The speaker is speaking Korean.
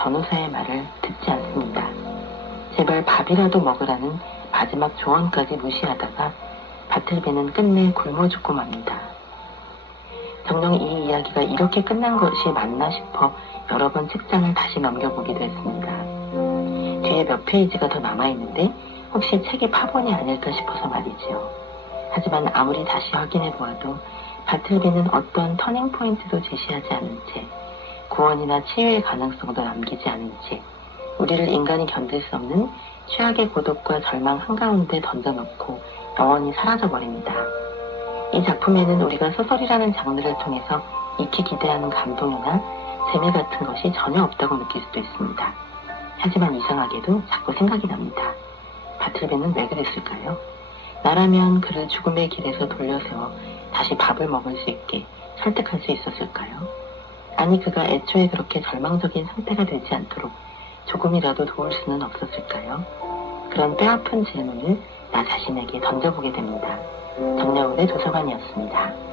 변호사의 말을 듣지 않습니다. 제발 밥이라도 먹으라는 마지막 조언까지 무시하다가 바틀베는 끝내 굶어 죽고 맙니다. 정녕 이 이야기가 이렇게 끝난 것이 맞나 싶어 여러 번 책장을 다시 넘겨보기도 했습니다. 뒤에 몇 페이지가 더 남아있는데 혹시 책의 파본이 아닐까 싶어서 말이지요. 하지만 아무리 다시 확인해보아도 바틀베는 어떤 터닝포인트도 제시하지 않은 채 구원이나 치유의 가능성도 남기지 않은 채 우리를 인간이 견딜 수 없는 최악의 고독과 절망 한가운데 던져놓고 영원히 사라져버립니다. 이 작품에는 우리가 소설이라는 장르를 통해서 익히 기대하는 감동이나 재미 같은 것이 전혀 없다고 느낄 수도 있습니다. 하지만 이상하게도 자꾸 생각이 납니다. 바틀베는 왜 그랬을까요? 나라면 그를 죽음의 길에서 돌려세워 다시 밥을 먹을 수 있게 설득할 수 있었을까요? 아니 그가 애초에 그렇게 절망적인 상태가 되지 않도록 조금이라도 도울 수는 없었을까요? 그런 뼈아픈 질문을 나 자신에게 던져보게 됩니다. 정여울의 도서관이었습니다.